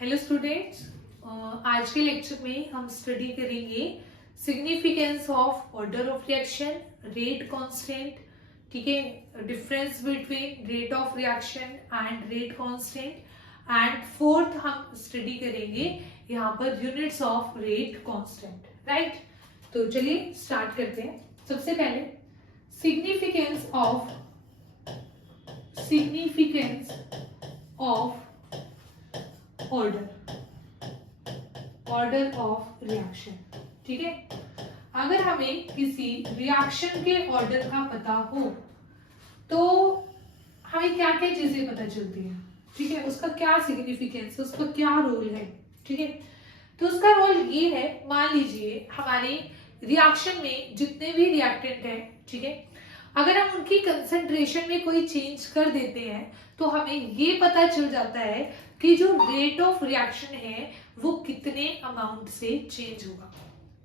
Hello students, आज के lecture में हम स्टडी करेंगे significance of order of reaction, rate constant, ठीक है, difference between rate of reaction and rate constant, and fourth हम स्टडी करेंगे यहाँ पर units of rate constant, right. तो चलिए स्टार्ट करते हैं। सबसे पहले significance of order of reaction, ठीक है। अगर हमें किसी रिएक्शन के ऑर्डर का पता हो तो हमें क्या क्या चीजें पता चलती है, ठीक है, उसका क्या सिग्निफिकेंस, उसका क्या रोल है, ठीक है। तो उसका रोल ये है, मान लीजिए हमारे रिएक्शन में जितने भी रिएक्टेंट हैं, ठीक है, अगर हम उनकी कंसंट्रेशन में कोई चेंज कर देते हैं तो हमें ये पता चल जाता है कि जो रेट ऑफ रिएक्शन है वो कितने अमाउंट से चेंज होगा,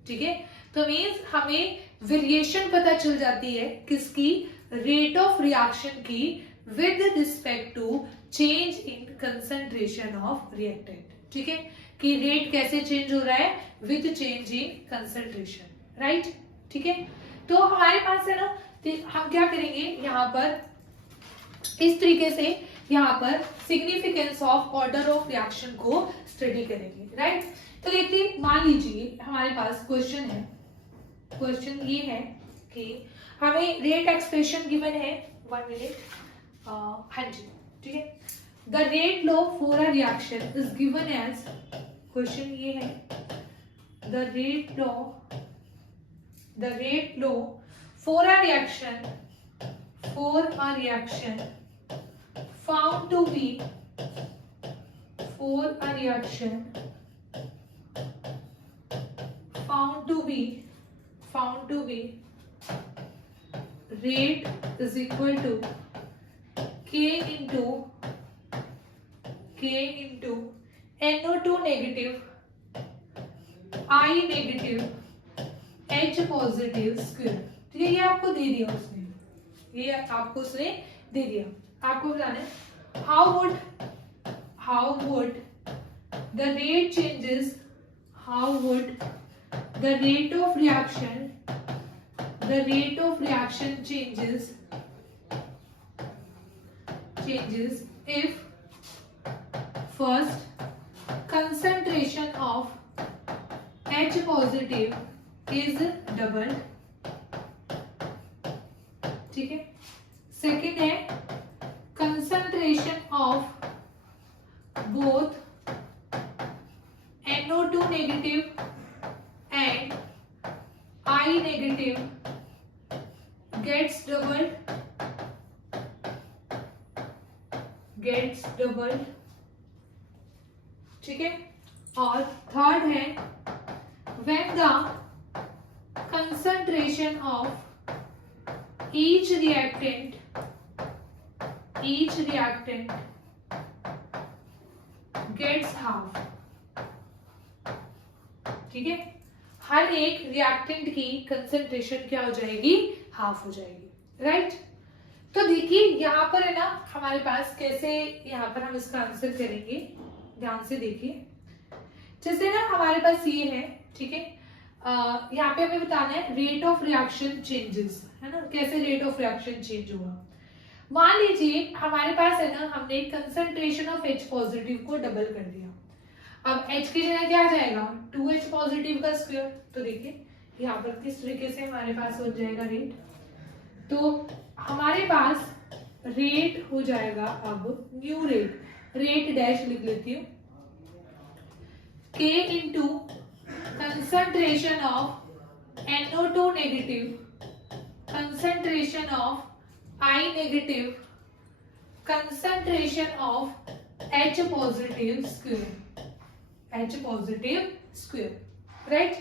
ठीक है। तो मीन्स हमें वेरिएशन पता चल जाती है किसकी, रेट ऑफ रिएक्शन की with respect to change in concentration of reactant, ठीक है, कि रेट कैसे चेंज हो रहा है with change in concentration, right, ठीक है। तो हमारे पास है ना, हम क्या करेंगे यहाँ पर इस तरीके से, यहाँ पर significance of order of reaction को स्टडी करेंगे, राइट। तो देखिए, मान लीजिए हमारे पास क्वेश्चन है, क्वेश्चन ये है कि हमें रेट एक्सप्रेशन गिवन है, 1 मिनट, हाँ जी, ठीक है। The rate law for a reaction is given as, question ये है, the rate law for a reaction found to be rate is equal to k into NO2 negative, I negative, H positive square, ठीक है। ये आपको दे दिया उसने, ये आपको उसने दे दिया, आपको बताना है how would the rate changes, how would the rate of reaction changes if first concentration of H positive is doubled, ठीक है। सेकेंड है concentration of both NO2 negative and I negative gets doubled, ठीक है। और third है when the concentration of each reactant gets half, ठीक है। हर एक रिएक्टेंट की कंसंट्रेशन क्या हो जाएगी, हाफ हो जाएगी, राइट। तो देखिए यहाँ पर है ना, हमारे पास कैसे यहाँ पर हम इसका आंसर करेंगे, ध्यान से देखिए। जैसे ना हमारे पास ये है, ठीक है, यहाँ पे हमें बताना है रेट ऑफ रिएक्शन चेंजेस, है ना, कैसे रेट ऑफ रिएक्शन चेंज होगा। मान लीजिए हमारे पास है ना, हमने कंसंट्रेशन ऑफ H पॉजिटिव को डबल कर दिया, अब H की जगह क्या आ जाएगा, 2H पॉजिटिव का स्क्वायर। तो देखिए यहाँ पर किस तरीके से हमारे पास हो जाएगा रेट, तो हमारे पास रेट हो जाएगा, अब न्यू रेट डैश लिख लेती हूँ, K into concentration of NO2 negative, concentration of I negative, concentration of H positive square, right।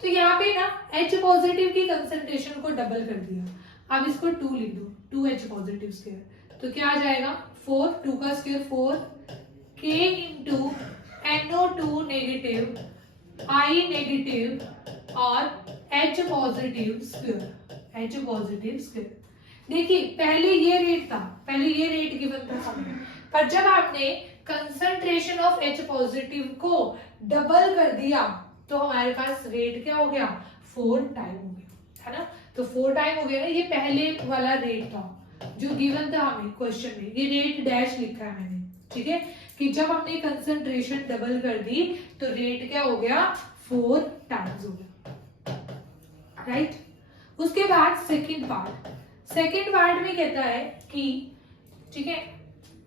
तो यहाँ पे ना H पॉजिटिव की कंसंट्रेशन को डबल कर दिया, अब इसको 2 लिख दो, 2H पॉजिटिव स्क्वायर, तो क्या आ जाएगा 4, 2 का square 4, K into NO2 negative, I negative और H पॉजिटिव स्क्वायर। देखिए पहले ये रेट था, पहले ये रेट गिवन था हमें, पर जब आपने कंसंट्रेशन ऑफ H पॉजिटिव को डबल कर दिया तो हमारे पास रेट क्या हो गया, 4 टाइम हो गया, है ना। तो 4 टाइम हो गया ना, ये पहले वाला रेट था जो गिवन था हमें क्वेश्चन में, ये रेट डैश लिखा है मैंने, ठीक है, कि जब हमने कंसंट्रेशन डबल कर दी तो रेट क्या हो गया, 4 टाइम्स हो गया, राइट। उसके बाद सेकंड पार्ट में कहता है कि, ठीक है,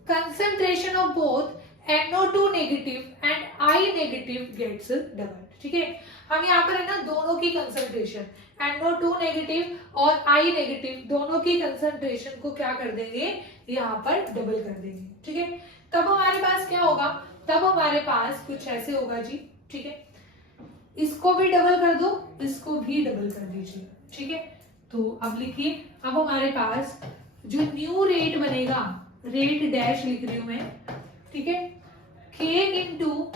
concentration of both NO2 negative and I negative gets double, ठीक है। हम यहाँ पर है ना दोनों की कंसंट्रेशन NO2 नेगेटिव और I नेगेटिव दोनों की कंसंट्रेशन को क्या कर देंगे, यहाँ पर डबल कर देंगे, ठीक है। तब हमारे पास क्या होगा, तब हमारे पास कुछ ऐसे होगा जी, ठीक है। इसको भी डबल कर दो, इसको भी डबल कर दीजिए, ठीक है। तो अब लिखिए, अब हमारे पास जो न्यू रेट बनेगा, रेट डैश लिख रही हूं मैं, ठीक है, K इंटू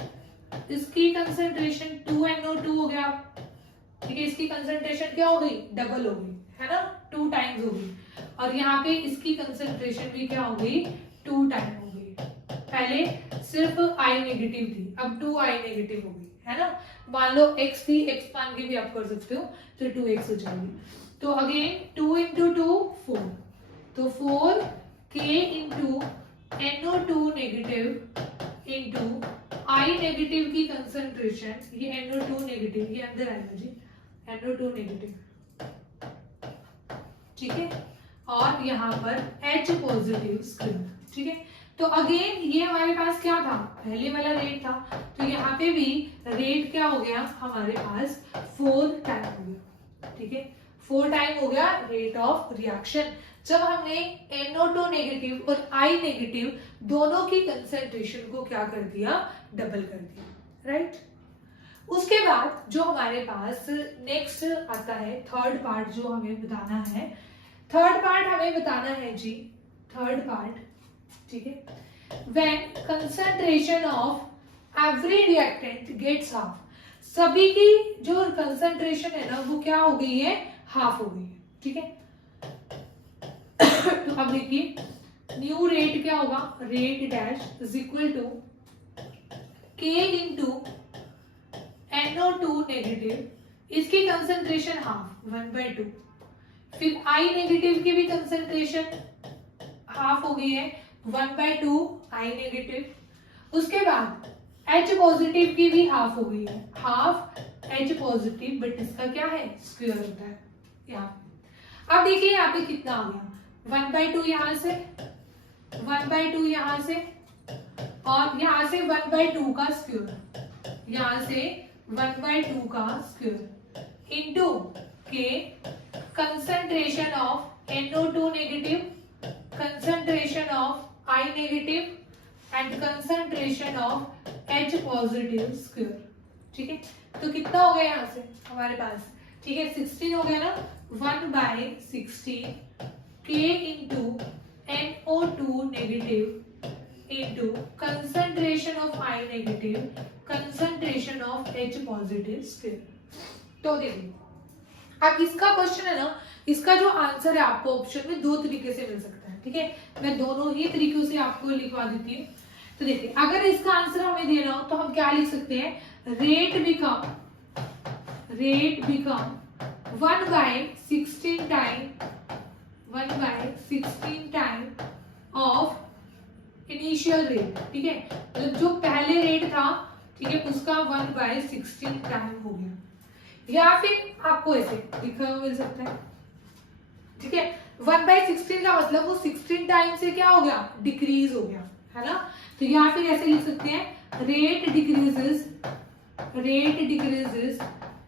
इसकी कंसंट्रेशन 2NO2 हो गया, ठीक है, इसकी कंसंट्रेशन क्या हो गई, डबल हो गई, है ना, 2 टाइम्स हो गई, और यहाँ पे इसकी कंसंट्रेशन भी क्या हो गई, 2 टाइम हो गई। पहले सिर्फ I नेगेटिव थी, अब 2I नेगेटिव हो गई, है ना। मान लो X थी, X मान के भी आप कर सकते हो, तो 2X हो जाएगी। तो अगेन 2 इंटू 2 4, तो 4 K into NO2 negative into I negative की कंसंट्रेशन, ये NO2 नेगेटिव, ये अंदर आएगा जी, NO2 नेगेटिव, ठीक है, और यहाँ पर H पॉजिटिव स्क्वायर, ठीक है। तो अगेन ये हमारे पास क्या था, पहले वाला रेट था, तो यहाँ पे भी रेट क्या हो गया हमारे पास, 4 टाइम हो गया, ठीक है, 4 टाइम हो गया रेट ऑफ रिएक्शन, जब हमने NO2 नेगेटिव और I नेगेटिव दोनों की कंसंट्रेशन को क्या कर दिया, डबल कर दिया, राइट। उसके बाद जो हमारे पास नेक्स्ट आता है, थर्ड पार्ट जो हमें बताना है, थर्ड पार्ट हमें बताना है जी, थर्ड पार्ट, ठीक है, when concentration of every reactant gets half, सभी की जो कंसंट्रेशन है ना वो क्या हो गई है, हाफ हो गई है, ठीक है। तो अब देखिए न्यू रेट क्या होगा, rate dash is equal to K into NO2 negative, इसकी कंसंट्रेशन हाफ 1/2, फिर I नेगेटिव की भी कंसंट्रेशन हाफ हो गई है 1/2 I नेगेटिव, उसके बाद H पॉजिटिव की भी हाफ हो गई है, हाफ H पॉजिटिव, बट इसका क्या है, स्क्वायर होता है यहाँ। अब देखिए यहाँ पे कितना आ गया, 1/2 यहाँ से, 1/2 यहाँ से, और यहाँ से 1/2 का स्क्वायर, यहाँ से 1/2 का square into K concentration of NO2 negative, concentration of I negative and concentration of H positive square, ठीक है। तो कितना हो गया यहाँ से हमारे पास, ठीक है, 16 हो गया ना, 1/16 K into NO2 negative into concentration of I negative, concentration of H positive square. तो देखिए अब इसका क्वेश्चन है ना, इसका जो आंसर है आपको ऑप्शन में 2 तरीके से मिल सकता है, ठीक है, मैं दोनों ही तरीकों से आपको लिखवा देती हूँ। तो देखिए अगर इसका आंसर हमें देना हो तो हम क्या लिख सकते हैं, rate become 1/16 time of initial rate, ठीक है, मतलब जो पहले रेट था, ठीक है, उसका 1/16 टाइम हो गया, या फिर आपको ऐसे लिखा हुआ मिल सकता है, ठीक है, 1/16 का मतलब वो 16 टाइम से क्या हो गया, डिक्रीज हो गया, है ना। तो या फिर ऐसे लिख सकते हैं, रेट डिक्रीजेस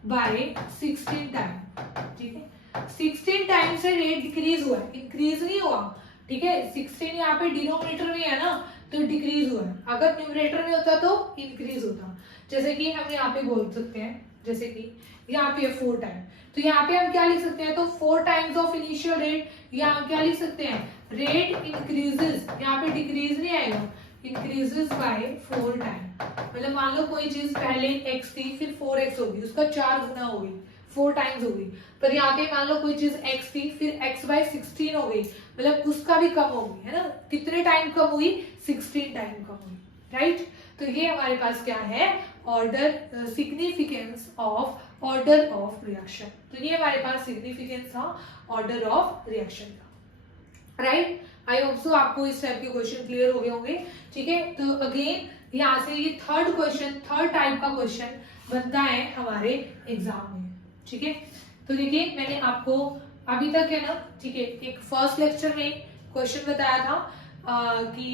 बाय 16 टाइम, ठीक है, 16 टाइम से रेट डिक्रीज हुआ है, इंक्रीज नहीं हुआ, ठीक है, 16 यहाँ पे डिनोमिनेटर में है ना, तो डिक्रीज हुआ है, अगर न्यूमरेटर में होता तो इंक्रीज होता, जैसे कि हम यहाँ पे बोल सकते हैं, जैसे कि यहाँ पे 4 टाइम, तो यहाँ पे हम क्या लिख सकते हैं, तो 4 टाइम्स ऑफ इनिशियल रेट, यहाँ क्या लिख सकते हैं, रेट इंक्रीजेस, यहाँ पे डिक्रीज नहीं आएगा, इंक्रीजेस बाय 4 टाइम, मतलब मान लो कोई चीज पहले x थी, फिर 4x होगी, उसका 4 गुना हो गई, 4 टाइम्स हो गई, पर यहाँ पे मान लो कोई चीज x थी, फिर x/16 हो गई, मतलब उसका भी कम हो गई, है ना, कितने टाइम कम हुई, 16 टाइम कम हुई, राइट। तो ये हमारे पास क्या है, order, significance of order of reaction. तो ये हमारे पास सिग्निफिकेंस था ऑर्डर ऑफ रिएक्शन का, राइट। आई होप सो आपको इस टाइप के क्वेश्चन क्लियर हो गए होंगे, ठीक है। तो अगेन यहाँ से ये थर्ड क्वेश्चन, थर्ड टाइप का क्वेश्चन बनता है हमारे एग्जाम में, ठीक है। तो देखिए मैंने आपको अभी तक है ना, ठीक है, एक फर्स्ट लेक्चर में क्वेश्चन बताया था कि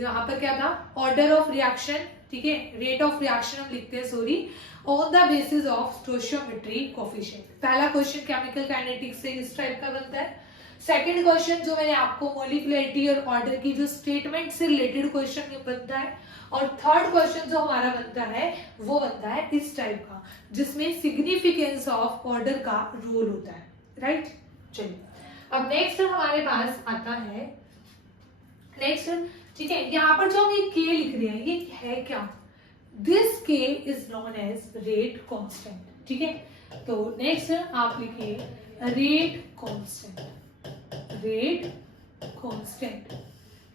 यहाँ पर क्या था, ऑर्डर ऑफ रिएक्शन, ठीक है, रेट ऑफ रिएक्शन हम लिखते हैं, sorry, on the basis of stoichiometry coefficient. पहला क्वेश्चन केमिकल काइनेटिक्स से इस टाइप का बनता है। सेकंड क्वेश्चन जो मैंने आपको मॉलिक्युलरिटी और ऑर्डर की जो स्टेटमेंट से रिलेटेड क्वेश्चन में बनता है। और थर्ड क्वेश्चन जो हमारा बनता है वो बनता है इस टाइप का, जिसमें सिग्निफिकेंस ऑफ ऑर्डर का रोल होता है, राइट। चलिए अब नेक्स्ट हमारे पास आता है, नेक्स्ट, ठीक है, यहाँ पर जो हम ये के लिख रहे हैं ये है क्या, this K is known as rate constant, ठीक है। तो नेक्स्ट आप लिखिए रेट कांस्टेंट। रेट कांस्टेंट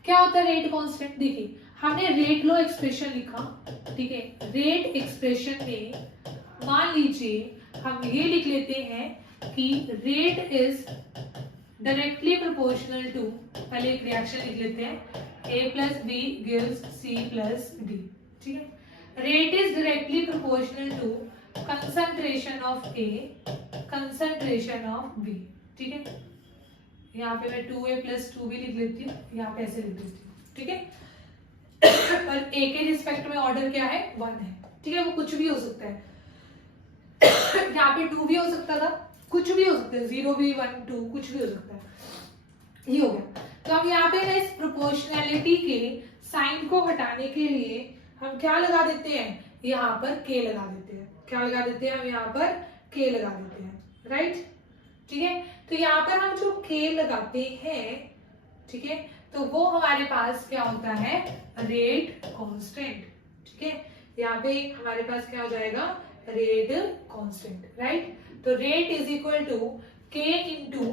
क्या होता है, रेट कांस्टेंट, देखिए हमने रेट लो एक्सप्रेशन लिखा, ठीक है। रेट एक्सप्रेशन में मान लीजिए हम ये लिख लेते हैं कि rate is directly proportional to, पहले एक रिएक्शन लिख लेते हैं, A plus B gives C plus D, ठीक है। Rate is directly proportional to concentration of A, concentration of B, ठीक है। यहाँ पे मैं 2A plus 2B लिख लेती हूँ, यहाँ पे ऐसे लिख देती हूँ, ठीक है। और A के रिस्पेक्ट में ऑर्डर क्या है, 1 है, ठीक है, वो कुछ भी हो सकता है। यहाँ पे 2 भी हो सकता था, कुछ भी हो सकता है, 0 भी, 1 2 कुछ भी हो सकता है, ये हो गया। तो हम यहाँ पे इस प्रोपोर्शनैलिटी के साइन को हटाने के लिए हम क्या लगा देते हैं, यहाँ पर के लगा देते हैं। क्या लगा देते हैं हम, यहाँ पर के लगा देते हैं, राइट, ठीक है। तो यहाँ पर हम जो के लगाते हैं, ठीक है, तो वो हमारे पास क्या होता है, रेट कांस्टेंट, ठीक है। यहाँ पे हमारे पास क्या हो जाएगा, रेट कांस्टेंट, राइट। तो रेट इज इक्वल टू के इंटू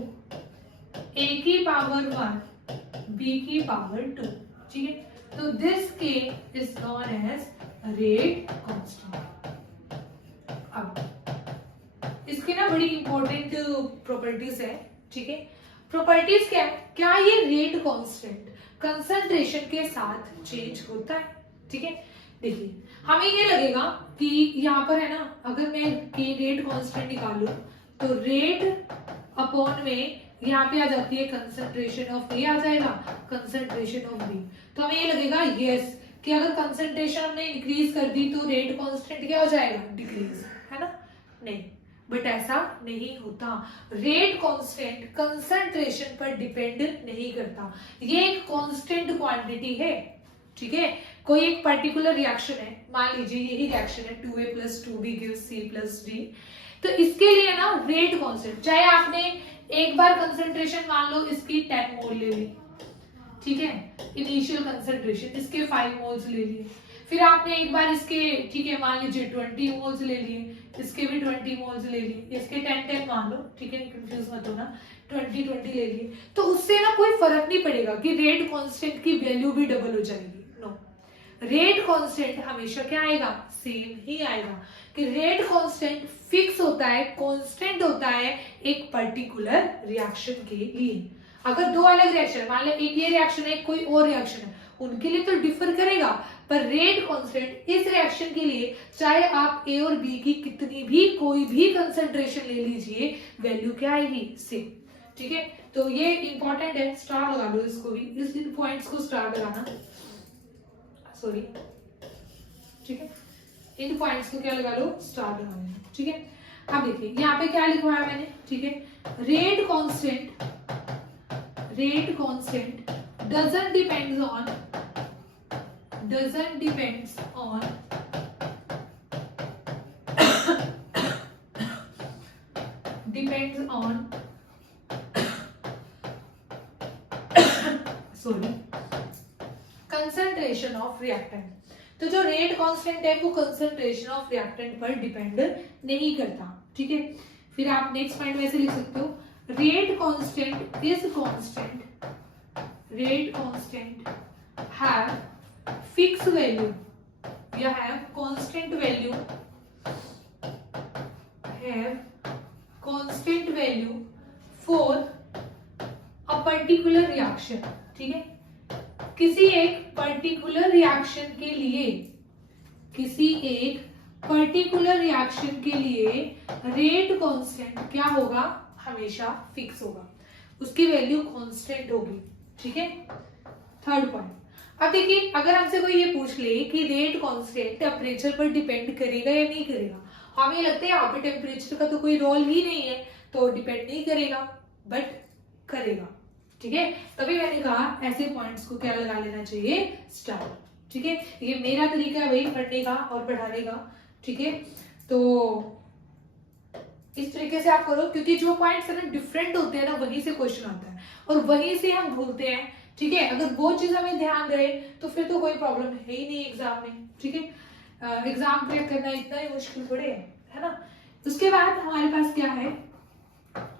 ए की पावर 1 बी की पावर 2, ठीक है। तो this K is known as rate constant. अब इसकी ना बड़ी इंपॉर्टेंट प्रॉपर्टीज है, ठीक है। प्रॉपर्टीज क्या है, क्या ये रेट कांस्टेंट कंसंट्रेशन के साथ चेंज होता है, ठीक है। देखिए हमें ये लगेगा कि यहाँ पर है ना, अगर मैं के रेट कांस्टेंट निकालू तो रेट अपॉन में यहाँ पे आ जाती है कंसंट्रेशन ऑफ ए, आ जाएगा कंसंट्रेशन ऑफ बी। तो हमें ये लगेगा यस कि अगर कंसंट्रेशन हमने इंक्रीज कर दी तो रेट कांस्टेंट क्या हो जाएगा, डिक्रीज, है ना। नहीं, बट ऐसा नहीं होता। रेट कांस्टेंट कंसंट्रेशन पर डिपेंड नहीं करता, ये एक कांस्टेंट क्वांटिटी है, ठीक है। कोई एक पर्टिकुलर रिएक्शन है, मान लीजिए यही रिएक्शन है 2A plus 2B gives C plus D, तो इसके लिए ना रेट कांस्टेंट, चाहे आपने एक बार कंसंट्रेशन मान लो इसकी 10 मोल ले ली, ठीक है, इनिशियल कंसंट्रेशन इसके 5 मोल्स ले लिए, फिर आपने एक बार इसके, ठीक है, मान लीजिए 20 मोल्स ले लिए, इसके भी 20 मोल्स ले लिए, इसके 10 मान लो, ठीक है, कंफ्यूज मत होना, 20 ले लिए, तो उससे ना कोई फर्क नहीं पड़ेगा कि रेट कांस्टेंट की वैल्यू भी डबल हो जाएगी, नो। रेट कांस्टेंट हमेशा क्या आएगा, सेम ही आएगा, कि रेट कांस्टेंट फिक्स होता है, कांस्टेंट होता है एक पर्टिकुलर रिएक्शन के लिए। अगर दो अलग रिएक्शन, मान लो एक ये रिएक्शन है, कोई और रिएक्शन है, उनके लिए तो डिफर करेगा, पर रेट कांस्टेंट इस रिएक्शन के लिए, चाहे आप ए और बी की कितनी भी कोई भी कंसंट्रेशन ले लीजिए, वैल्यू क्या आएगी, सेम, ठीक है। तो ये इंपॉर्टेंट है, स्टार लगा लो इसको भी, इस पॉइंट्स को स्टार लगाना, सॉरी, ठीक है, इन पॉइंट्स को क्या लगा लो, स्टार लगा लेना, ठीक है। अब देखिए यहाँ पे क्या लिखवाया मैंने, ठीक है, rate constant doesn't depends on concentration of reactant. तो जो रेट कांस्टेंट है वो कंसंट्रेशन ऑफ रिएक्टेंट पर डिपेंड नहीं करता, ठीक है। फिर आप नेक्स्ट पॉइंट में ऐसे लिख सकते हो, rate constant have fixed value या have constant value for a particular reaction, ठीक है, किसी एक पर्टिकुलर रिएक्शन के लिए, रेट कांस्टेंट क्या होगा, हमेशा फिक्स होगा, उसकी वैल्यू कांस्टेंट होगी, ठीक है। थर्ड पॉइंट, अब देखिए अगर हमसे कोई ये पूछ ले कि रेट कांस्टेंट टेम्परेचर पर डिपेंड करेगा या नहीं करेगा, हमें लगता है यहाँ पे टेम्परेचर का तो कोई रोल ही नहीं है तो डिपेंड नहीं करेगा, बट करेगा, ठीक है। तभी मैंने कहा ऐसे पॉइंट्स को क्या लगा लेना चाहिए, स्टार, ठीक है। ये मेरा तरीका है वही पढ़ने का और पढ़ाने का, ठीक है। तो इस तरीके से आप करो, क्योंकि जो पॉइंट्स है ना डिफरेंट होते हैं ना, वहीं से क्वेश्चन आता है और वहीं से हम भूलते हैं, ठीक है। अगर वो चीज हमें ध्यान रहे तो फिर तो कोई प्रॉब्लम है ही नहीं एग्जाम में, ठीक है। एग्जाम क्रैक करना इतना ही मुश्किल थोड़े है ना। उसके बाद हमारे पास क्या है,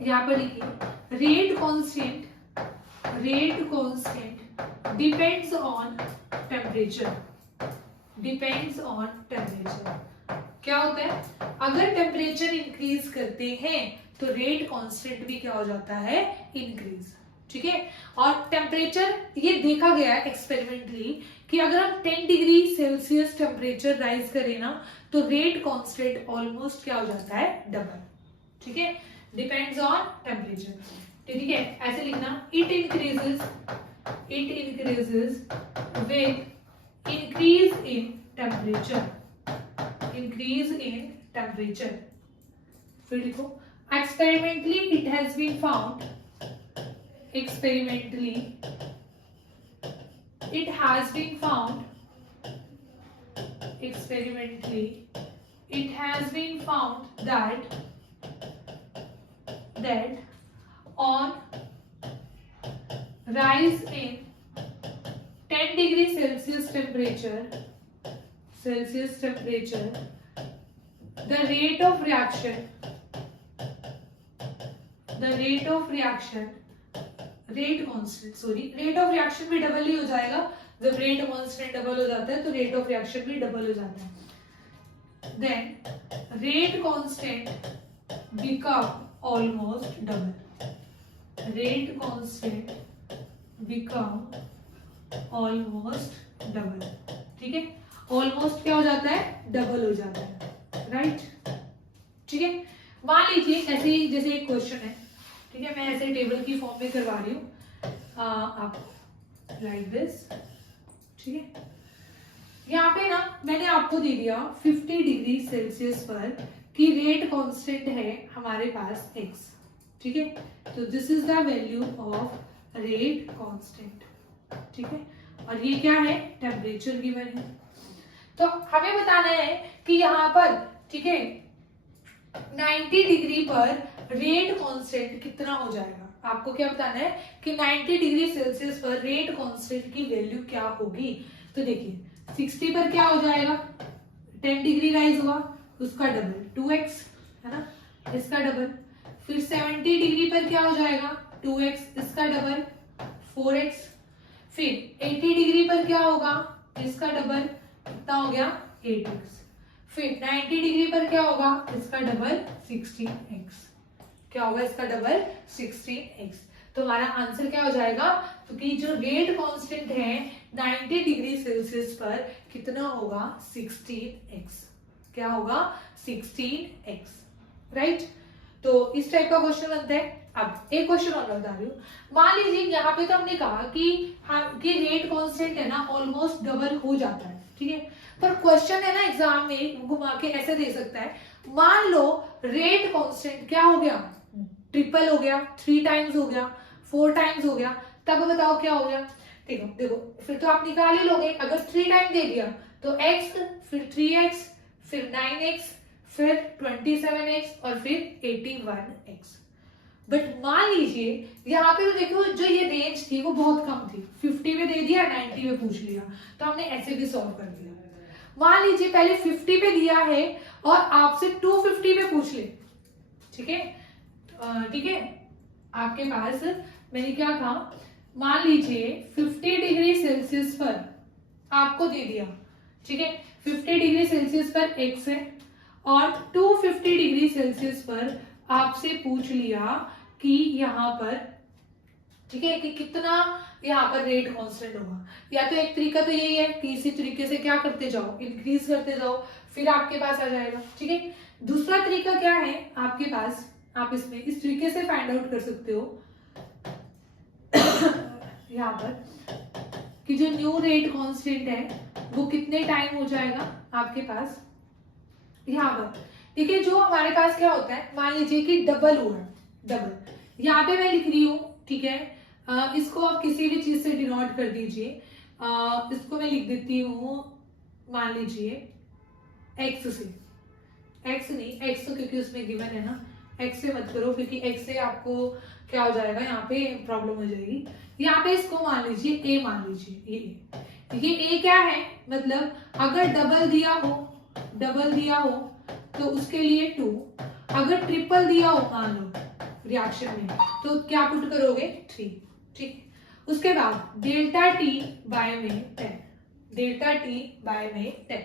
यहाँ पर लिखिए rate constant depends on temperature, क्या होता है, अगर टेम्परेचर इंक्रीज करते हैं तो रेट कांस्टेंट भी क्या हो जाता है, इंक्रीज, ठीक है। और टेम्परेचर ये देखा गया है एक्सपेरिमेंटली कि अगर हम 10 डिग्री सेल्सियस टेम्परेचर राइज करें ना तो रेट कांस्टेंट ऑलमोस्ट क्या हो जाता है, डबल, ठीक है। डिपेंड्स ऑन टेम्परेचर, ठीक है, ऐसे लिखना, it increases with increase in temperature, फिर लिखो experimentally it has been found, it has been found that on rise in 10 degree Celsius temperature, the rate of reaction भी डबल ही हो जाएगा, जब रेट कांस्टेंट डबल हो जाता है तो रेट ऑफ रिएक्शन भी डबल हो जाता है, then rate constant become almost double, ठीक है। ऑलमोस्ट क्या हो जाता है, डबल हो जाता है, राइट, ठीक है। मान लीजिए ऐसे ही जैसे एक क्वेश्चन है, ठीक है, मैं ऐसे टेबल की फॉर्म में करवा रही हूँ, आप लाइक दिस, ठीक है। यहाँ पे ना मैंने आपको दे दिया 50 डिग्री सेल्सियस पर कि रेट कांस्टेंट है हमारे पास x, ठीक है। तो this is the value of rate constant, ठीक है, और ये क्या है, टेम्परेचर गिवन है। तो हमें बताना है कि यहाँ पर, ठीक है, 90 डिग्री पर रेट कांस्टेंट कितना हो जाएगा। आपको क्या बताना है कि 90 डिग्री सेल्सियस पर रेट कांस्टेंट की वैल्यू क्या होगी। तो देखिए 60 पर क्या हो जाएगा, 10 डिग्री राइज हुआ, उसका डबल 2x है ना, इसका डबल। फिर 70 डिग्री पर क्या हो जाएगा, 2x, इसका डबल 4x। फिर 80 डिग्री पर क्या होगा, इसका डबल, कितना हो गया 8x। फिर 90 डिग्री पर क्या होगा, इसका डबल 16x, क्या होगा इसका डबल 16x। तो हमारा आंसर क्या हो जाएगा, क्योंकि जो रेट कांस्टेंट है 90 डिग्री सेल्सियस पर कितना होगा, 16x, क्या होगा 16x, राइट। तो इस टाइप का क्वेश्चन बनता है। अब एक क्वेश्चन और बता रही हूँ, मान लीजिए यहाँ पे तो हमने कहा कि रेट कांस्टेंट है ना ऑलमोस्ट डबल हो जाता है, ठीक है। पर क्वेश्चन है ना एग्जाम में घुमा के ऐसे दे सकता है, मान लो रेट कांस्टेंट क्या हो गया, ट्रिपल हो गया, 3 टाइम्स हो गया, 4 टाइम्स हो गया, तब बताओ क्या हो गया। देखो फिर तो आप निकाल ही लोगे। अगर 3 टाइम दे दिया तो x, फिर 3x, फिर 9x, फिर 27x और फिर 81x। बट मान लीजिए यहाँ पे तो देखो जो ये रेंज थी वो बहुत कम थी, 50 में दे दिया, 90 में पूछ लिया, तो हमने ऐसे भी सॉल्व कर दिया। मान लीजिए पहले 50 पे दिया है और आपसे 250 पे पूछ ले, ठीक है, ठीक है। आपके पास मैंने क्या कहा, मान लीजिए 50 डिग्री सेल्सियस पर आपको दे दिया, ठीक है, 50 डिग्री सेल्सियस पर x है और 250 डिग्री सेल्सियस पर आपसे पूछ लिया कि यहाँ पर, ठीक है, कि कितना यहाँ पर रेट कांस्टेंट होगा। या तो एक तरीका तो यही है कि इसी तरीके से क्या करते जाओ, इंक्रीज करते जाओ, फिर आपके पास आ जाएगा, ठीक है। दूसरा तरीका क्या है आपके पास, आप इसमें इस तरीके से फाइंड आउट कर सकते हो यहाँ पर कि जो न्यू रेट कांस्टेंट है वो कितने टाइम हो जाएगा आपके पास यहाँ पर, ठीक है। जो हमारे पास क्या होता है, मान लीजिए कि डबल हुआ है, डबल यहाँ पे मैं लिख रही हूँ, ठीक है। इसको आप किसी भी चीज से डिनोट कर दीजिए, इसको मैं लिख देती हूँ, मान लीजिए x से, x नहीं, x तो क्योंकि उसमें गिवन है ना, x से मत करो क्योंकि x से आपको क्या हो जाएगा, यहाँ पे प्रॉब्लम हो जाएगी। यहाँ पे इसको मान लीजिए a, मान लीजिए ये a क्या है, मतलब अगर डबल दिया हो तो उसके लिए 2, अगर ट्रिपल दिया हो मान लो रिएक्शन में तो क्या पुट करोगे 3, ठीक। उसके बाद डेल्टा टी बाय में 10, डेल्टा टी बाय में 10।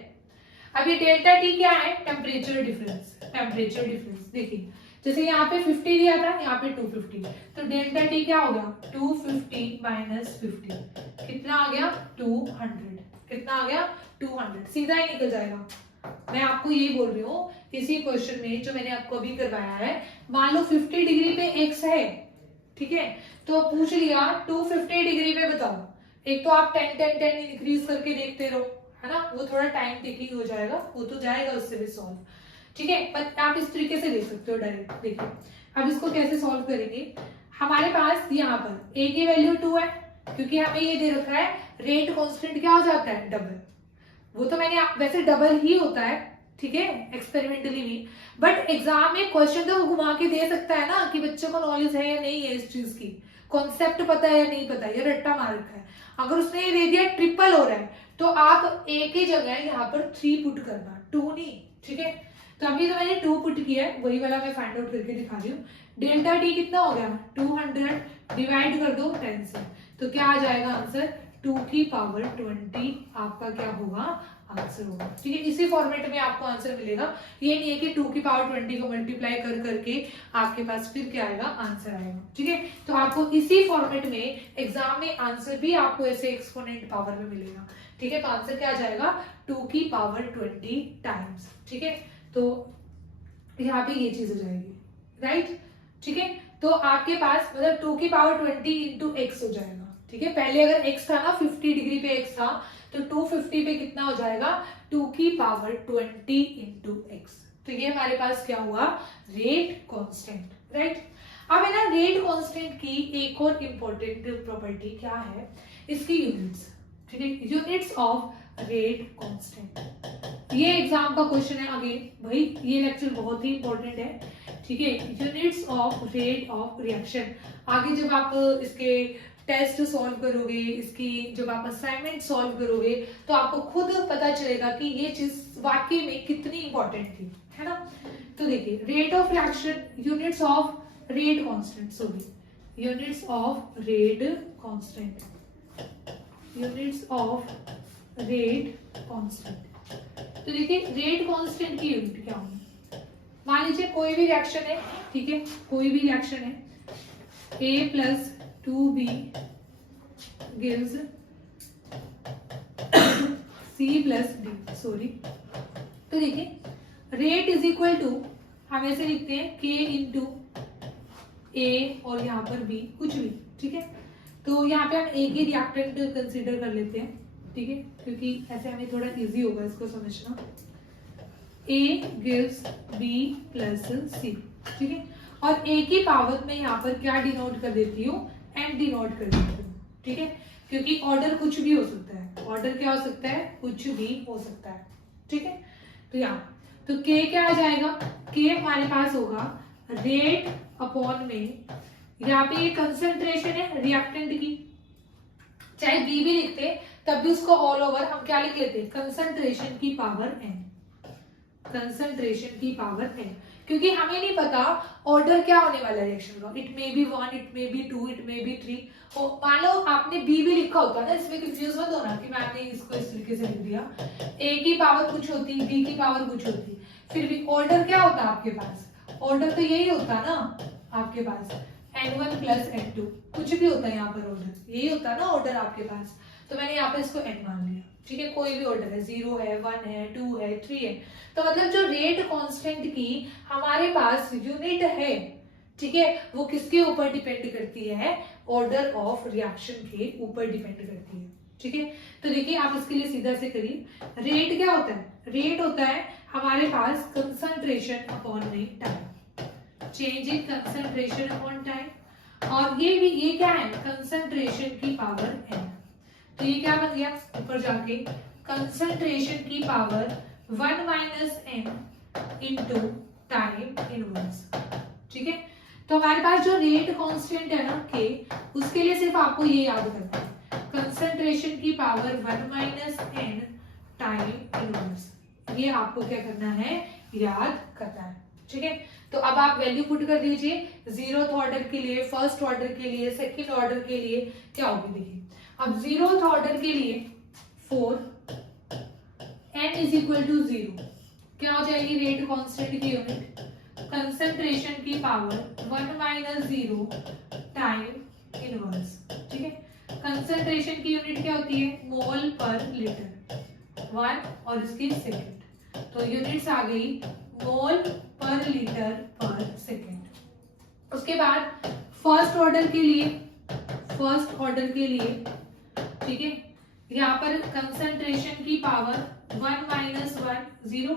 अब ये डेल्टा टी क्या है, टेम्परेचर डिफरेंस, टेम्परेचर डिफरेंस। देखिए जैसे यहाँ पे 50 दिया था, यहाँ पे 250, तो डेल्टा टी क्या होगा, 250 माइनस 50 कितना आ गया 200, कितना आ गया 200, सीधा ही निकल जाएगा। मैं आपको ये बोल रही हूँ, इसी क्वेश्चन में जो मैंने आपको अभी करवाया है, मान लो 50 डिग्री पे x है, ठीक है, तो पूछ लिया 250 डिग्री पे बताओ। एक तो आप 10 इंक्रीज करके देखते रहो, है ना, वो थोड़ा टाइम टेकिंग हो जाएगा, वो तो जाएगा उससे भी सॉल्व, ठीक है। पर आप इस तरीके से देख सकते हो डायरेक्ट। देखिए अब इसको कैसे सॉल्व करेंगे, हमारे पास यहाँ पर a की वैल्यू 2 है, क्योंकि हमें ये दे रखा है रेट कांस्टेंट क्या हो जाता है, डबल। वो तो मैंने वैसे डबल ही होता है, ठीक है, एक्सपेरिमेंटली भी, बट एग्जाम में क्वेश्चन तो घुमा के दे सकता है ना कि बच्चों को नॉलेज है या नहीं है इस चीज की, कॉन्सेप्ट पता है या नहीं पता है, या रट्टा मार रखा है। अगर उसने ये दे दिया ट्रिपल हो रहा है तो आप a की जगह यहाँ पर 3 पुट करना, 2 नहीं, ठीक है। तो अभी तो मैंने 2 पुट किया है, वही वाला मैं फाइंड आउट करके दिखा रही हूँ। डेल्टा टी कितना हो गया, 200 डिवाइड कर दो 10 से, तो क्या आ जाएगा आंसर, 2 की पावर 20 आपका क्या होगा, आंसर होगा, ठीक है। इसी फॉर्मेट में आपको आंसर मिलेगा, ये नहीं है कि 2 की पावर 20 को मल्टीप्लाई कर करके आपके पास फिर क्या आएगा, आंसर आएगा, ठीक है। तो आपको इसी फॉर्मेट में एग्जाम में आंसर भी आपको ऐसे एक्सपोनेंट पावर में मिलेगा, ठीक है। तो आंसर क्या आ जाएगा, 2 की पावर 20 टाइम्स, ठीक है। तो यहाँ पे ये चीज हो जाएगी, राइट, ठीक है। तो आपके पास मतलब 2 की पावर 20 इंटू एक्स हो जाएगा, ठीक है। पहले अगर x था ना, 50 डिग्री पे x था, तो 250 पे कितना हो जाएगा, 2 की पावर 20 इंटू एक्स। तो ये हमारे पास क्या हुआ, रेट कांस्टेंट, राइट। अब है ना, रेट कांस्टेंट की एक और इम्पोर्टेंट प्रॉपर्टी क्या है, इसकी यूनिट्स, ठीक है, यूनिट्स ऑफ रेट कांस्टेंट। ये एग्जाम का क्वेश्चन है अगेन, भाई ये लेक्चर बहुत ही इंपॉर्टेंट है, ठीक है। Units of rate of reaction, आगे जब आप इसके टेस्ट सॉल्व करोगे, इसकी जब आप असाइनमेंट सॉल्व करोगे, तो आपको खुद पता चलेगा कि ये चीज वाकई में कितनी इंपॉर्टेंट थी, है ना। तो देखिए rate of reaction, units of rate constant, sorry units of rate constant, units of rate constant. तो देखिए रेट कांस्टेंट की यूनिट क्या होगी, मान लीजिए कोई भी रिएक्शन है, ठीक है, कोई भी रिएक्शन है, A plus 2B gives C plus D, sorry. तो देखिए रेट इज इक्वल टू, हम ऐसे लिखते हैं K इंटू A और यहाँ पर B, कुछ भी, ठीक है। तो यहाँ पे हम A की रिएक्टेंट कंसीडर कर लेते हैं, ठीक है, क्योंकि ऐसे हमें थोड़ा इजी होगा इसको समझना। A gives B plus C, ठीक है, और A की पावर में यहाँ पर क्या डिनोट कर देती हूँ, M डिनोट कर देती हूँ, ठीक है, क्योंकि ऑर्डर कुछ भी हो सकता है, ऑर्डर क्या हो सकता है, कुछ भी हो सकता है, ठीक है। तो यहाँ तो K क्या आ जाएगा, K हमारे पास होगा रेट अपॉन में, यहाँ पे ये कंसंट्रेशन है रिएक्टेंट की, चाहे B भी लिखते तब भी उसको ऑल ओवर हम क्या लिख लेते, कंसंट्रेशन की पावर N, कंसंट्रेशन की पावर N। क्योंकि हमें नहीं पता ऑर्डर क्या होने वाला है रिएक्शन का। It may be 1, it may be 2, it may be 3। मान लो आपने बी भी लिखा होता ना, इसमें कंफ्यूज मत होना कि मैंने इसको इस तरीके से लिख दिया। ए की पावर कुछ होती, बी की पावर कुछ होती, फिर भी ऑर्डर क्या होता आपके पास? ऑर्डर तो यही होता ना आपके पास, n1 प्लस n2, कुछ भी होता है यहाँ पर ऑर्डर, यही होता है ना ऑर्डर आपके पास। तो मैंने यहाँ पर इसको n मान लिया, ठीक है। कोई भी ऑर्डर है, 0 है, 1 है, 2 है, 3 है। तो मतलब जो रेट कांस्टेंट की हमारे पास यूनिट है, ठीक है, वो किसके ऊपर डिपेंड करती है? ऑर्डर ऑफ रिएक्शन के ऊपर डिपेंड करती है, ठीक है। तो देखिए आप इसके लिए सीधा से करिए, रेट क्या होता है? रेट होता है हमारे पास concentration upon time, change in concentration upon time. और ये क्या है? कंसंट्रेशन की पावर n। तो ये क्या बन गया ऊपर जाके? कंसंट्रेशन की power 1 minus n into time inverse, ठीक है। तो हमारे पास जो रेट कांस्टेंट है ना k, उसके लिए सिर्फ आपको ये याद करना है, कंसंट्रेशन की power 1 minus n time inverse. ये आपको क्या करना है? याद करना है, ठीक है। तो अब आप वैल्यू पुट कर दीजिए, 0th ऑर्डर के लिए, फर्स्ट ऑर्डर के लिए, सेकंड ऑर्डर के लिए क्या होगी देखिए। अब 0th ऑर्डर के लिए 4, n इज इक्वल टू 0, क्या हो जाएगी रेट कांस्टेंट की यूनिट? कंसंट्रेशन की पावर 1 माइनस 0 टाइम इनवर्स, ठीक है। कंसंट्रेशन की यूनिट क्या होती है? मोल पर लीटर, 1 और इसकी सेकंड। तो यूनिट्स आ गई मोल पर लीटर पर सेकंड। उसके बाद फर्स्ट ऑर्डर के लिए, ठीक है, यहाँ पर कंसंट्रेशन की पावर 1 माइनस 1 0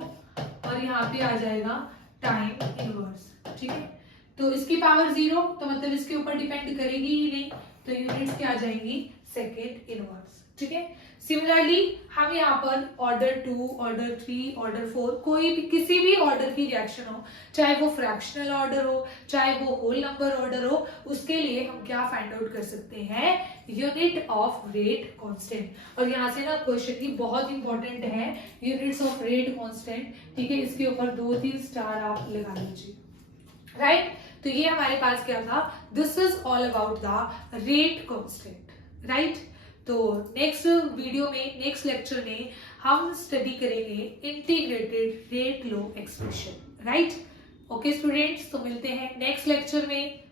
और यहाँ पे आ जाएगा टाइम इनवर्स, ठीक है। तो इसकी पावर 0, तो मतलब इसके ऊपर डिपेंड करेगी ही नहीं, तो यूनिट्स क्या आ जाएंगी? सेकेंड इनवर्स, ठीक है। सिमिलरली हम यहाँ पर ऑर्डर 2, ऑर्डर 3, ऑर्डर 4, कोई भी किसी भी ऑर्डर की रिएक्शन हो, चाहे वो फ्रैक्शनल ऑर्डर हो, चाहे वो होल नंबर ऑर्डर हो, उसके लिए हम क्या फाइंड आउट कर सकते हैं? Unit of rate constant. और यहाँ से ना क्वेश्चन की बहुत इंपॉर्टेंट है यूनिट्स ऑफ रेट कांस्टेंट, ठीक है। इसके ऊपर 2-3 स्टार आप लगा लीजिए, राइट। तो ये हमारे पास क्या था? This is all about the rate constant, right. तो नेक्स्ट वीडियो में, नेक्स्ट लेक्चर में हम स्टडी करेंगे integrated rate law expression, right. Okay students, तो मिलते हैं नेक्स्ट लेक्चर में।